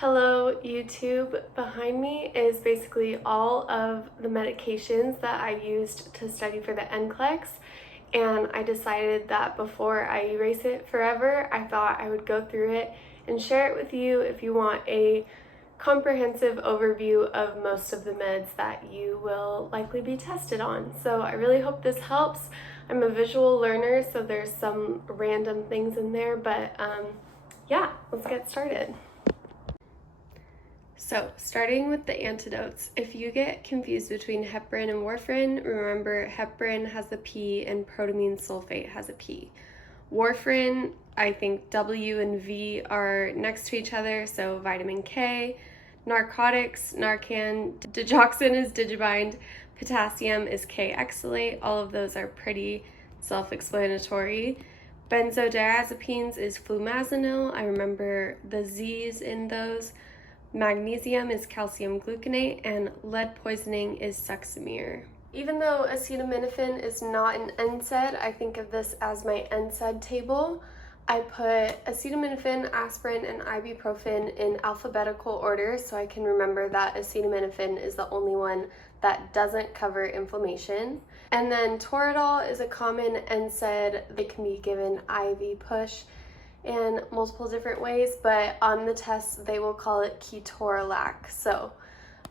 Hello YouTube. Behind me is basically all of the medications that I used to study for the Nclex, and I decided that before I erase it forever, I thought I would go through it and share it with you if you want a comprehensive overview of most of the meds that you will likely be tested on. So I really hope this helps. I'm a visual learner, so there's some random things in there, but yeah, let's get started. So, starting with the antidotes, if you get confused between heparin and warfarin, remember heparin has a P and protamine sulfate has a P. Warfarin, I think W and V are next to each other, so vitamin K. Narcotics, Narcan, digoxin is digibind, potassium is K-exolate. All of those are pretty self-explanatory. Benzodiazepines is flumazenil. I remember the Z's in those. Magnesium is calcium gluconate, and lead poisoning is succinimir. Even though acetaminophen is not an NSAID, I think of this as my NSAID table. I put acetaminophen, aspirin, and ibuprofen in alphabetical order so I can remember that acetaminophen is the only one that doesn't cover inflammation. And then Toradol is a common NSAID that can be given IV push in multiple different ways, but on the test they will call it ketorolac. So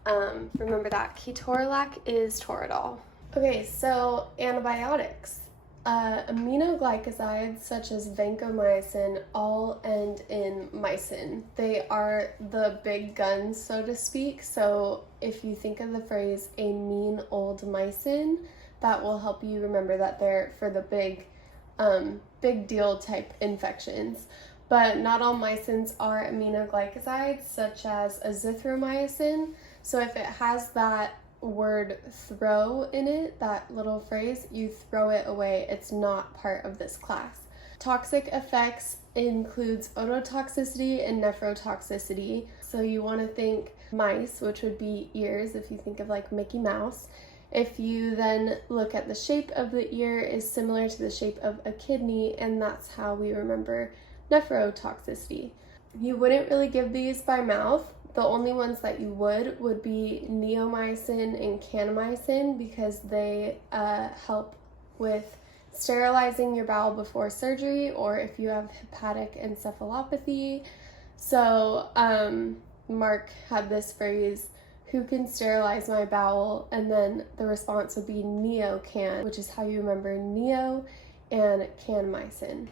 remember that ketorolac is Toradol. Okay, so antibiotics. Aminoglycosides such as vancomycin all end in mycin. They are the big guns, so to speak. So if you think of the phrase a mean old mycin, that will help you remember that they're for the big deal type infections. But not all mycins are aminoglycosides, such as azithromycin. So if it has that word throw in it, that little phrase, you throw it away. It's not part of this class. Toxic effects includes ototoxicity and nephrotoxicity. So you want to think mice, which would be ears if you think of like Mickey Mouse. If you then look at the shape of the ear is similar to the shape of a kidney, and that's how we remember nephrotoxicity. You wouldn't really give these by mouth. The only ones that you would be neomycin and kanamycin because they help with sterilizing your bowel before surgery, or if you have hepatic encephalopathy. So Mark had this phrase, "Who can sterilize my bowel?" And then the response would be neocan, which is how you remember neo and kanamycin.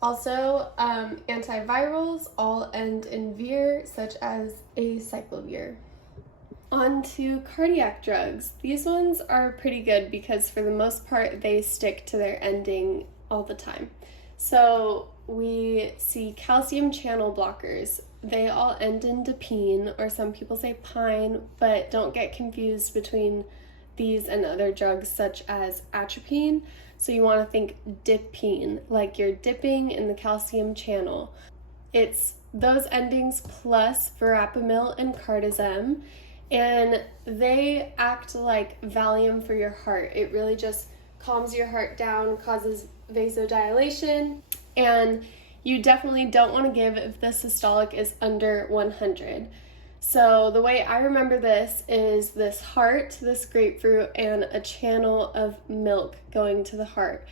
Also, antivirals all end in vir, such as acyclovir. On to cardiac drugs. These ones are pretty good because for the most part they stick to their ending all the time. So we see calcium channel blockers. They all end in dipine, or some people say pine, but don't get confused between these and other drugs such as atropine. So you want to think dipine, like you're dipping in the calcium channel. It's those endings plus verapamil and cardizem, and they act like Valium for your heart. It really just calms your heart down, causes vasodilation, and you definitely don't want to give if the systolic is under 100. So the way I remember this is this heart, this grapefruit, and a channel of milk going to the heart.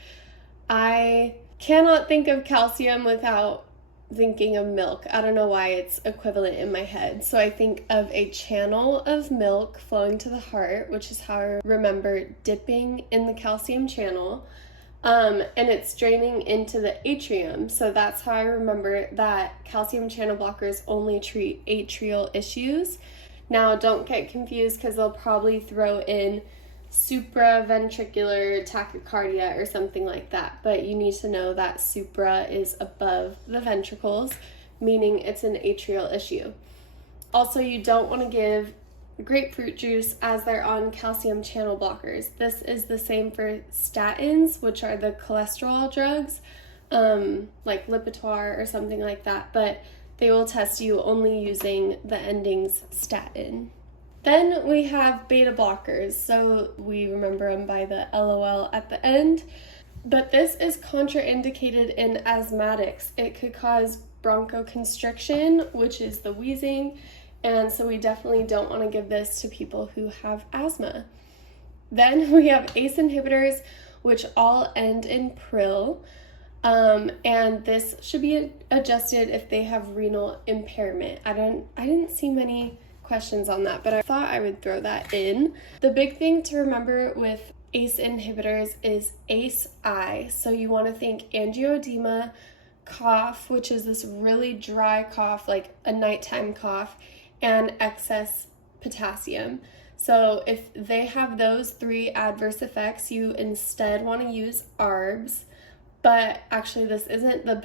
I cannot think of calcium without thinking of milk. I don't know why it's equivalent in my head. So I think of a channel of milk flowing to the heart, which is how I remember dipping in the calcium channel. And it's draining into the atrium. So that's how I remember that calcium channel blockers only treat atrial issues. Now, don't get confused because they'll probably throw in supraventricular tachycardia or something like that. But you need to know that supra is above the ventricles, meaning it's an atrial issue. Also, you don't want to give grapefruit juice as they're on calcium channel blockers. This is the same for statins, which are the cholesterol drugs, like Lipitor or something like that, but they will test you only using the endings statin. Then we have beta blockers, so we remember them by the LOL at the end, but this is contraindicated in asthmatics. It could cause bronchoconstriction, which is the wheezing, and so we definitely don't want to give this to people who have asthma. Then we have ACE inhibitors, which all end in pril, and this should be adjusted if they have renal impairment. I didn't see many questions on that, but I thought I would throw that in. The big thing to remember with ACE inhibitors is ACE-I, so you want to think angioedema, cough, which is this really dry cough, like a nighttime cough, and excess potassium. So if they have those three adverse effects, you instead want to use ARBs. But actually this isn't the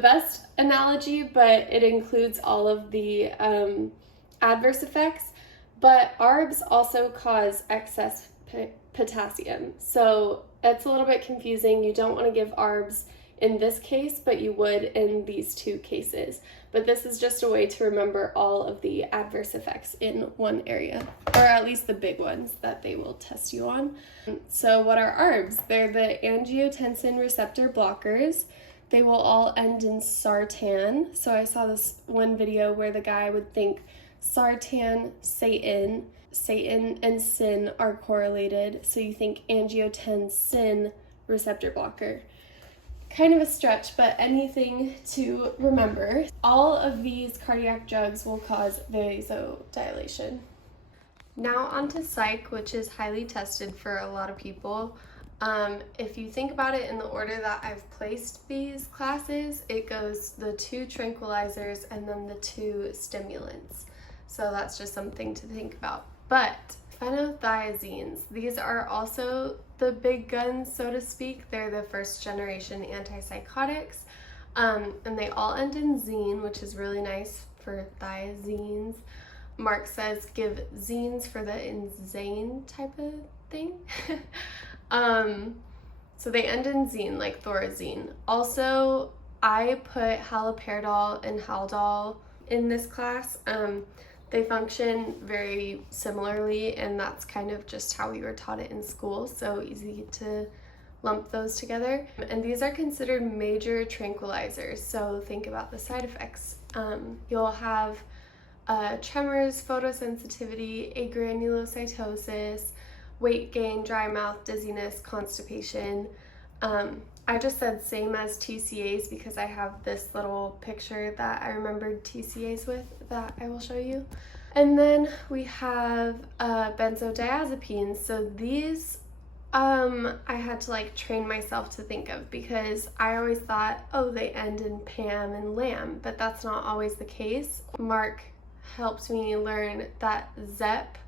best analogy, but it includes all of the adverse effects. But ARBs also cause excess potassium. So it's a little bit confusing. You don't want to give ARBs in this case, but you would in these two cases. But this is just a way to remember all of the adverse effects in one area, or at least the big ones that they will test you on. So what are ARBs? They're the angiotensin receptor blockers. They will all end in sartan. So I saw this one video where the guy would think sartan, Satan and sin are correlated. So you think angiotensin receptor blocker. Kind of a stretch, but anything to remember. All of these cardiac drugs will cause vasodilation. Now on to psych, which is highly tested for a lot of people. If you think about it in the order that I've placed these classes, it goes the 2 tranquilizers and then the 2 stimulants. So that's just something to think about. But phenothiazines, these are also the big guns, so to speak. They're the first generation antipsychotics, and they all end in zine, which is really nice for thiazines. Mark says give zines for the insane type of thing. So they end in zine, like thorazine. Also, I put haloperidol and haldol in this class. They function very similarly, and that's kind of just how we were taught it in school, so easy to lump those together. And these are considered major tranquilizers, so think about the side effects. You'll have tremors, photosensitivity, agranulocytosis, weight gain, dry mouth, dizziness, constipation. I just said same as TCAs because I have this little picture that I remembered TCAs with that I will show you. And then we have benzodiazepines. So these I had to like train myself to think of because I always thought, oh, they end in PAM and LAM, but that's not always the case. Mark helped me learn that ZEP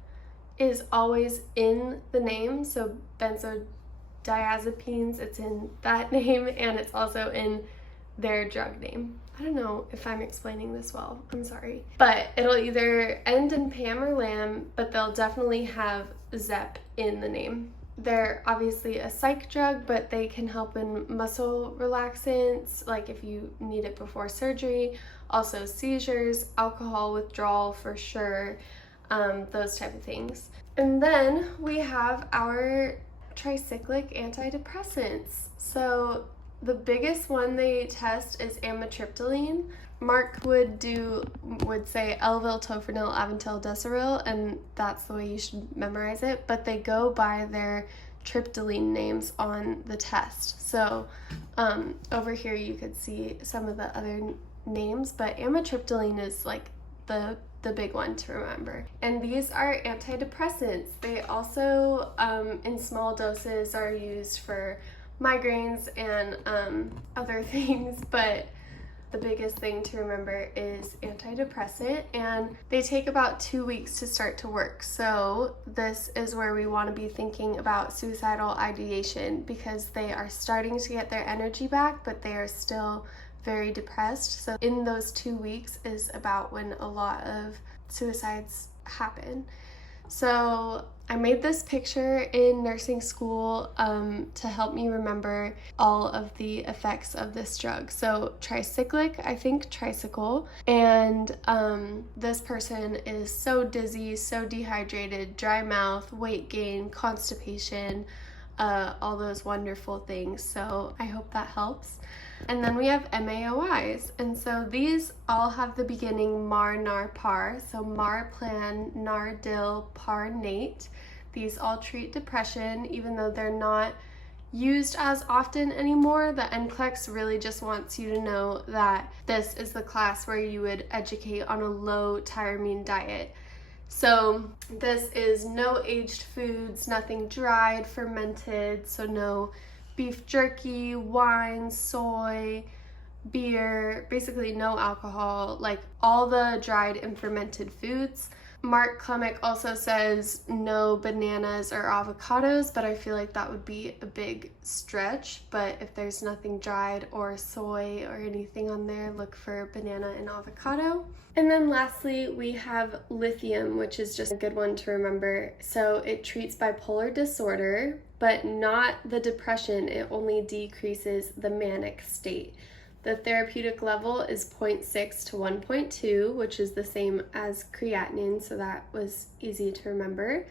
is always in the name, so benzodiazepines, it's in that name, and it's also in their drug name. I don't know if I'm explaining this well, I'm sorry. But it'll either end in PAM or LAM, but they'll definitely have ZEP in the name. They're obviously a psych drug, but they can help in muscle relaxants, like if you need it before surgery, also seizures, alcohol withdrawal for sure, those type of things. And then we have our tricyclic antidepressants. So the biggest one they test is amitriptyline. Mark would say Elvil, Tofranil, Aventil, Deseril, and that's the way you should memorize it, but they go by their triptyline names on the test. So over here you could see some of the other names, but amitriptyline is like the big one to remember. And these are antidepressants. They also in small doses are used for migraines and other things, but the biggest thing to remember is antidepressant, and they take about 2 weeks to start to work. So this is where we want to be thinking about suicidal ideation because they are starting to get their energy back, but they are still very depressed. So in those 2 weeks is about when a lot of suicides happen. So I made this picture in nursing school to help me remember all of the effects of this drug. So Tricyclic, I think Tricycle, and this person is so dizzy, so dehydrated, dry mouth, weight gain, constipation, all those wonderful things. So I hope that helps. And then we have MAOIs, and so these all have the beginning mar, nar, par. So mar, plan, nar, dil, par, nate. These all treat depression, even though they're not used as often anymore. The Nclex really just wants you to know that this is the class where you would educate on a low tyramine diet. So this is no aged foods, nothing dried, fermented, so no beef jerky, wine, soy, beer, basically no alcohol, like all the dried and fermented foods. Mark Klimek also says no bananas or avocados, but I feel like that would be a big stretch. But if there's nothing dried or soy or anything on there, look for banana and avocado. And then lastly, we have lithium, which is just a good one to remember. So it treats bipolar disorder, but not the depression. It only decreases the manic state. The therapeutic level is 0.6 to 1.2, which is the same as creatinine, so that was easy to remember.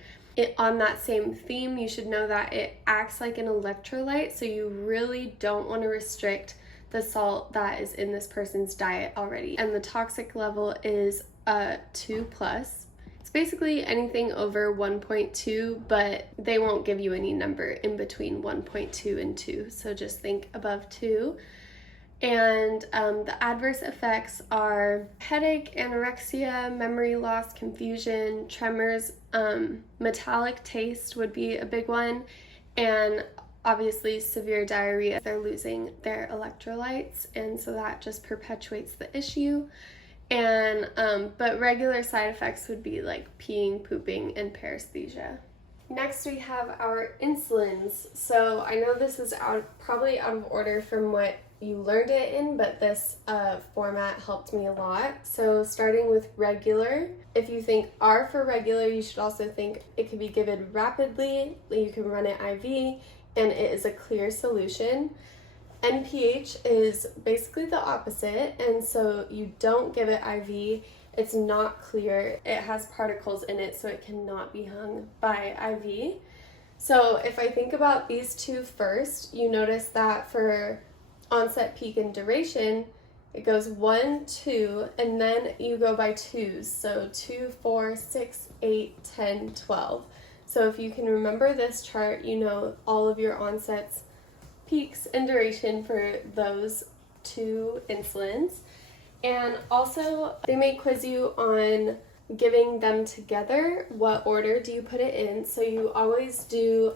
On that same theme, you should know that it acts like an electrolyte, so you really don't want to restrict the salt that is in this person's diet already. And the toxic level is 2+. It's basically anything over 1.2, but they won't give you any number in between 1.2 and 2, so just think above 2. And the adverse effects are headache, anorexia, memory loss, confusion, tremors, metallic taste would be a big one, and obviously severe diarrhea. They're losing their electrolytes, and so that just perpetuates the issue. And but regular side effects would be like peeing, pooping, and paresthesia. Next we have our insulins. So I know this is probably out of order from what you learned it in, but this format helped me a lot. So starting with regular, if you think R for regular, you should also think it can be given rapidly. You can run it IV, and it is a clear solution. NPH is basically the opposite, and so you don't give it IV. It's not clear. It has particles in it, so it cannot be hung by IV. So if I think about these two first, you notice that for onset, peak, and duration, it goes 1, 2, and then you go by twos. So 2, 4, 6, 8, 10, 12. So if you can remember this chart, you know all of your onsets, peaks, and duration for those two insulins. And also, they may quiz you on giving them together. What order do you put it in? So you always do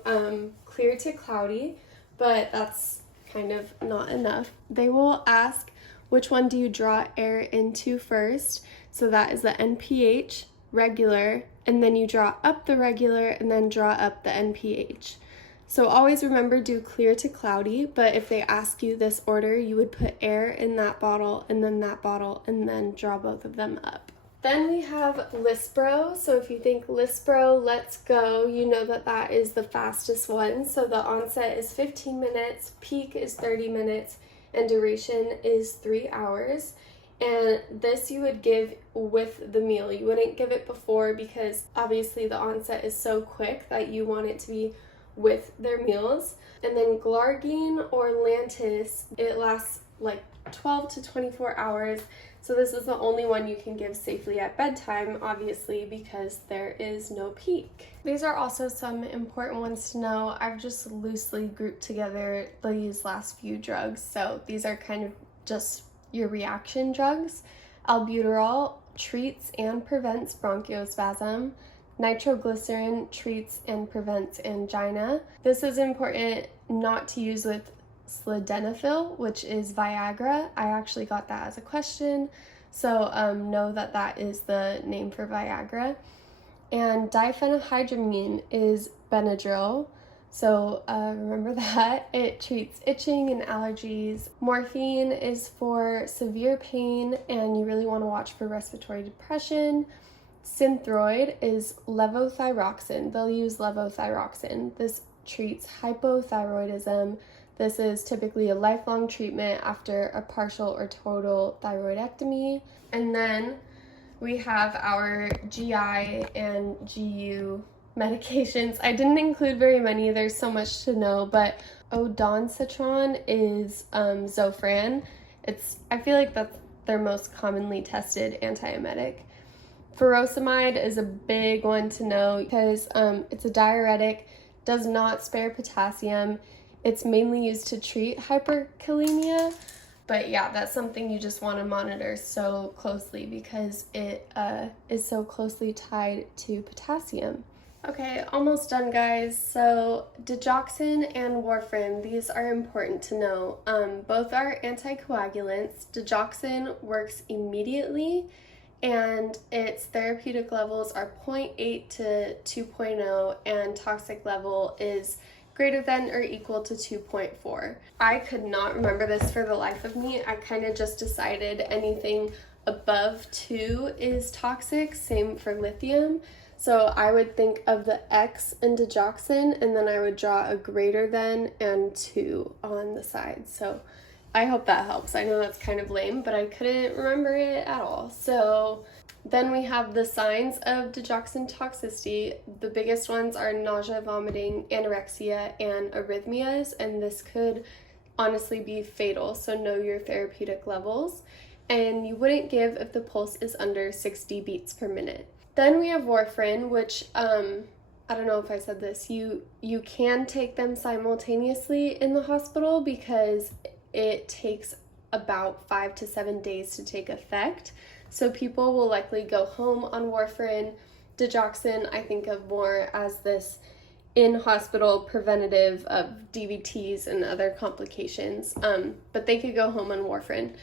clear to cloudy, but that's kind of not enough. They will ask, which one do you draw air into first? So that is the NPH, regular, and then you draw up the regular and then draw up the NPH. So always remember, do clear to cloudy, but if they ask you this order, you would put air in that bottle and then that bottle and then draw both of them up. Then we have Lispro. So if you think Lispro, let's go, you know that that is the fastest one. So the onset is 15 minutes, peak is 30 minutes, and duration is 3 hours. And this you would give with the meal. You wouldn't give it before because obviously the onset is so quick that you want it to be with their meals. And then Glargine or Lantus, it lasts like 12 to 24 hours. So this is the only one you can give safely at bedtime, obviously, because there is no peak. These are also some important ones to know. I've just loosely grouped together these last few drugs. So these are kind of just your reaction drugs. Albuterol treats and prevents bronchospasm. Nitroglycerin treats and prevents angina. This is important not to use with sildenafil, which is Viagra. I actually got that as a question, so know that that is the name for Viagra. And diphenhydramine is Benadryl, so remember that. It treats itching and allergies. Morphine is for severe pain, and you really want to watch for respiratory depression. Synthroid is levothyroxine. They'll use levothyroxine. This treats hypothyroidism. This is typically a lifelong treatment after a partial or total thyroidectomy. And then we have our GI and GU medications. I didn't include very many, there's so much to know, but ondansetron is Zofran. I feel like that's their most commonly tested antiemetic. Furosemide is a big one to know because it's a diuretic, does not spare potassium. It's mainly used to treat hyperkalemia, but yeah, that's something you just want to monitor so closely because it is so closely tied to potassium. Okay, almost done, guys. So digoxin and warfarin, these are important to know. Both are anticoagulants. Digoxin works immediately and its therapeutic levels are 0.8 to 2.0 and toxic level is greater than or equal to 2.4. I could not remember this for the life of me. I kind of just decided anything above 2 is toxic, same for lithium. So I would think of the X in digoxin and then I would draw a greater than and 2 on the side. So I hope that helps. I know that's kind of lame, but I couldn't remember it at all. So then we have the signs of digoxin toxicity. The biggest ones are nausea, vomiting, anorexia, and arrhythmias, and this could honestly be fatal, so know your therapeutic levels. And you wouldn't give if the pulse is under 60 beats per minute. Then we have warfarin, which I don't know if I said this, you can take them simultaneously in the hospital because it takes about 5 to 7 days to take effect. So people will likely go home on warfarin. Digoxin I think of more as this in-hospital preventative of DVTs and other complications, but they could go home on warfarin.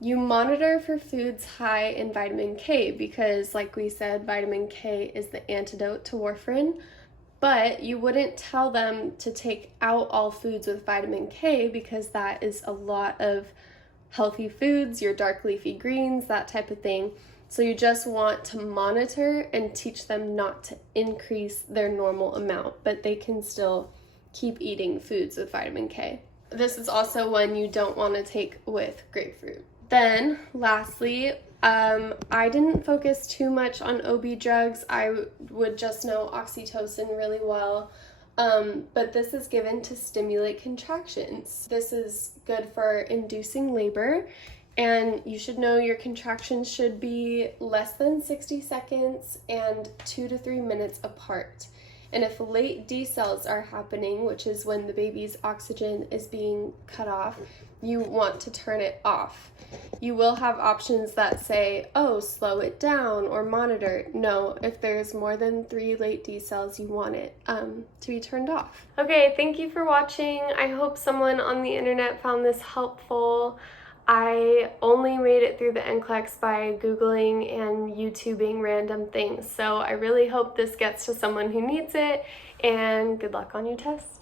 You monitor for foods high in vitamin K because, like we said, vitamin K is the antidote to warfarin. But you wouldn't tell them to take out all foods with vitamin K because that is a lot of healthy foods, your dark leafy greens, that type of thing. So you just want to monitor and teach them not to increase their normal amount, but they can still keep eating foods with vitamin K. This is also one you don't want to take with grapefruit. Then, lastly, I didn't focus too much on OB drugs. I would just know oxytocin really well, but this is given to stimulate contractions. This is good for inducing labor, and you should know your contractions should be less than 60 seconds and 2 to 3 minutes apart. And if late decels are happening, which is when the baby's oxygen is being cut off, you want to turn it off. You will have options that say, oh, slow it down or monitor. No, if there's more than 3 late decels, you want it to be turned off. Okay, thank you for watching. I hope someone on the internet found this helpful. I only made it through the Nclex by Googling and YouTubing random things, so I really hope this gets to someone who needs it, and good luck on your test.